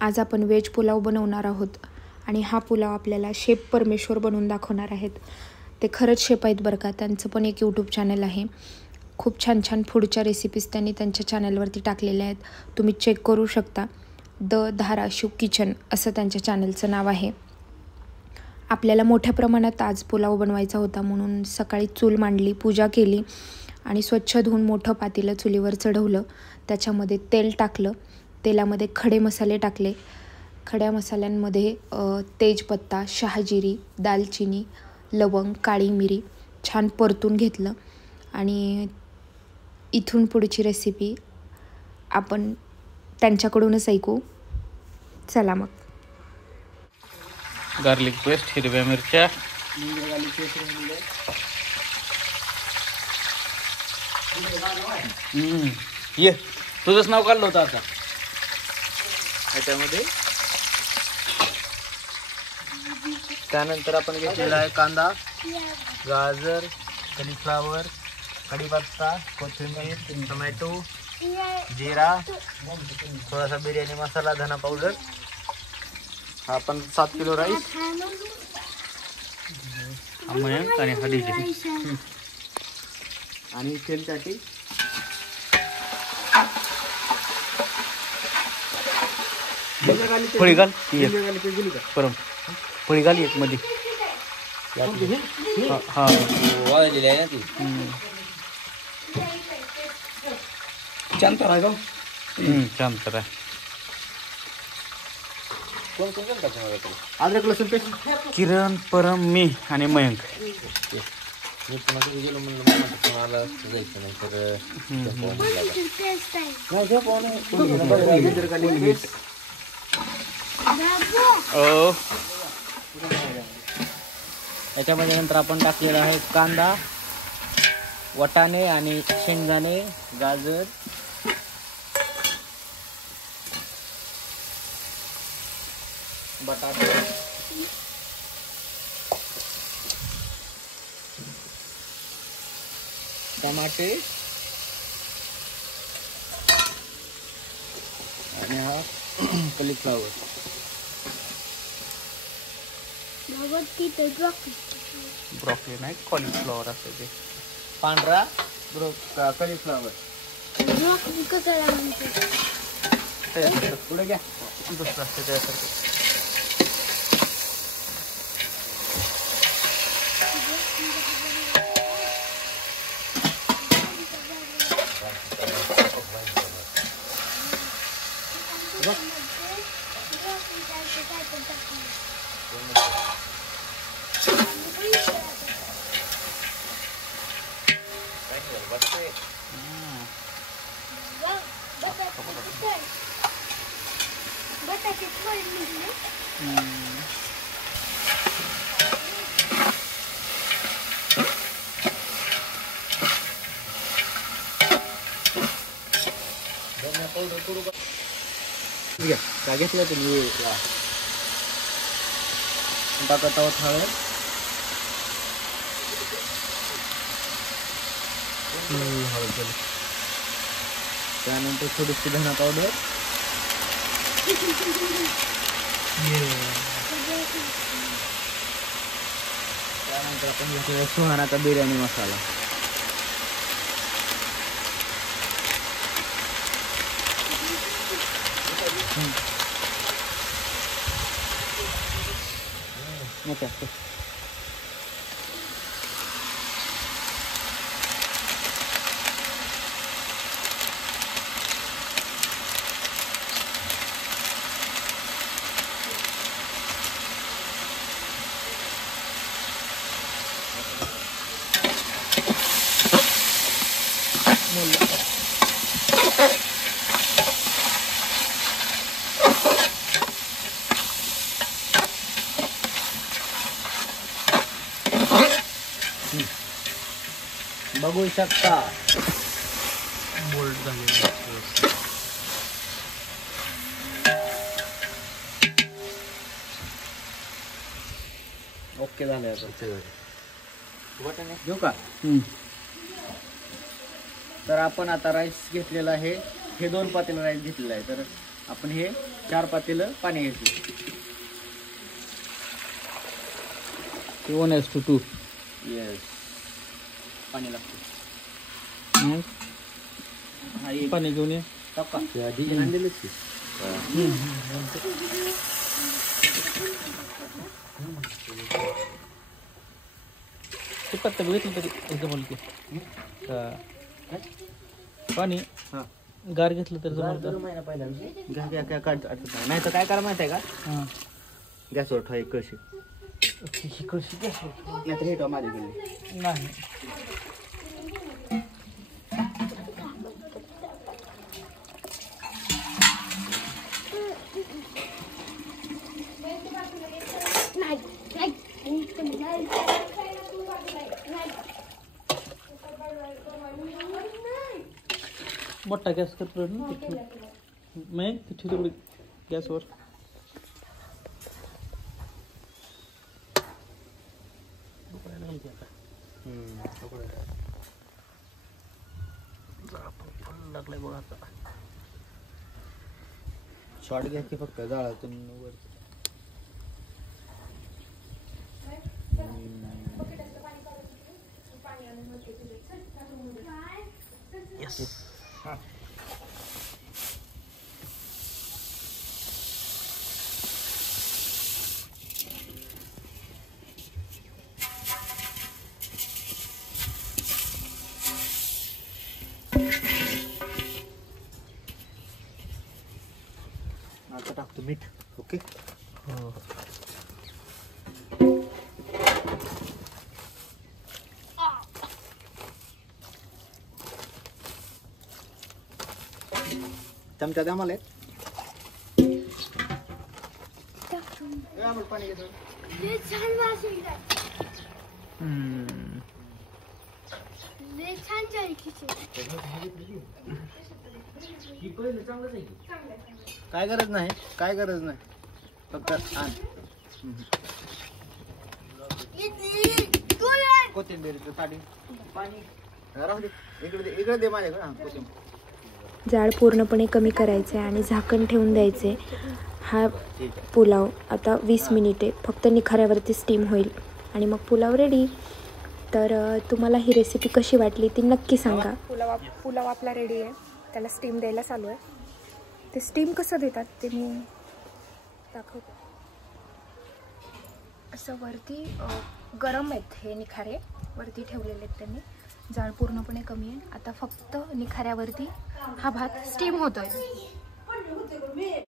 आज आपण व्हेज पुलाव बनवणार आहोत आणि हा पुलाव आपल्याला शेफ परमेश्वर बनवून दाखवणार आहेत. ते खरंच शेफ आहेत बरं का. त्यांचं पण एक यूट्यूब चॅनल आहे. खूप छान छान फूडच्या रेसिपीज त्यांनी त्यांच्या चॅनलवरती टाकलेल्या आहेत. तुम्ही चेक करू शकता. द धाराशिव किचन असं त्यांच्या चॅनलचं नाव आहे. आपल्याला मोठ्या प्रमाणात आज पुलाव बनवायचा होता म्हणून सकाळी चूल मांडली, पूजा केली आणि स्वच्छ धुवून मोठं पातेलं चुलीवर चढवलं. त्याच्यामध्ये तेल टाकलं. तेलामध्ये खडे मसाले टाकले. खड्या मसाल्यांमध्ये तेजपत्ता, शहाजिरी, दालचिनी, लवंग, काळी मिरी छान परतून घेतलं. आणि इथून पुढची रेसिपी आपण त्यांच्याकडूनच ऐकू. चला मग. गार्लिक पेस्ट, हिरव्या मिरच्या, ये तुझंच नाव काढलं होतं आता याच्यामध्ये. त्यानंतर आपण घेतलेला आहे कांदा, गाजर, कॉलीफ्लावर, कढीपत्ता, कोथिंबीर, टोमॅटो, जिरा, थोडासा बिर्याणी मसाला, धना पावडर. हा आपण 7 किलो राईस, मयंक आणि हळदी आणि तेलसाठी फळी घाल, परम फळी घाल एक मध्ये. हा वाळलेली आहे ना ती. शांत राहा का. शांत राहा. अद्रक लसूण पेस्ट किरण, परम, मी आणि मयंक. मी पुन्हा गेलो म्हणलं मला जायचं नंतर याच्यामध्ये नंतर आपण टाकलेला आहे कांदा, वाटाणे आणि शेंगदाणे, गाजर, बटाटे, टमाटे आणि हा कॉलीफ्लावर. ब्रॉकली नाही, कॉलीफ्लावर असते ते. पांढरा कॉलीफ्लावर. पुढे घ्या. दुसरं असते त्यासारखं. काय घेतलं तुम्ही? टाकत आहोत हळद, त्यानंतर थोडीशी धना पावडर, त्यानंतर आपण घेतलेला सुहानाचा बिर्याणी मसाला. बघू शकता बोल्ट झालेला. ओके झालं. घेऊ का? तर आपण आता राईस घेतलेला आहे. हे 2 पातेलं राईस घेतलेला आहे. तर आपण हे 4 पातेलं पाणी घ्यायचं. 1:2. येस, पाणी लागतं. हा एक पाणी घेऊन ये. टाका. ते पत्ता बघितलं तरी एकदम बोलते. पाणी हा गार घेतलं तर महिना पहिला घ्या काढ. नाही तर काय करा माहिती आहे का, गॅसवर ठेवा एक कळशी. नाही तर हे ठेवा माझ्याकडे. नाही. मोठा गॅस करतो ना मी ठेवतो गॅसवर. लागलाय बघा आता. शॉर्ट घ्यायची फक्त जाळातून वर. आता टाकतो मीठ. ओके. हो. चमचा द्या मला. पाणी घेतो. काय गरज नाही, काय गरज नाही, फक्त आण. कोथिंबीरचं ताडी पाणी राहू दे. इकडे दे माझ्याकडे. हां कोथिंबीर. जाळ पूर्णपणे कमी करायचं आहे आणि झाकण ठेवून द्यायचे. हा पुलाव आता 20 मिनिटे फक्त निखाऱ्यावरती स्टीम होईल आणि मग पुलाव रेडी. तर तुम्हाला ही रेसिपी कशी वाटली ती नक्की सांगा. पुलाव आपला रेडी आहे. त्याला स्टीम द्यायला चालू आहे. ते स्टीम कसं देतात ते मी दाखवते. असं वरती गरम आहेत हे निखारे, वरती ठेवलेले आहेत त्यांनी. जाळ पूर्णपणे कमी आहे. आता फक्त निखाऱ्यावरती हा भात स्टीम होतोय.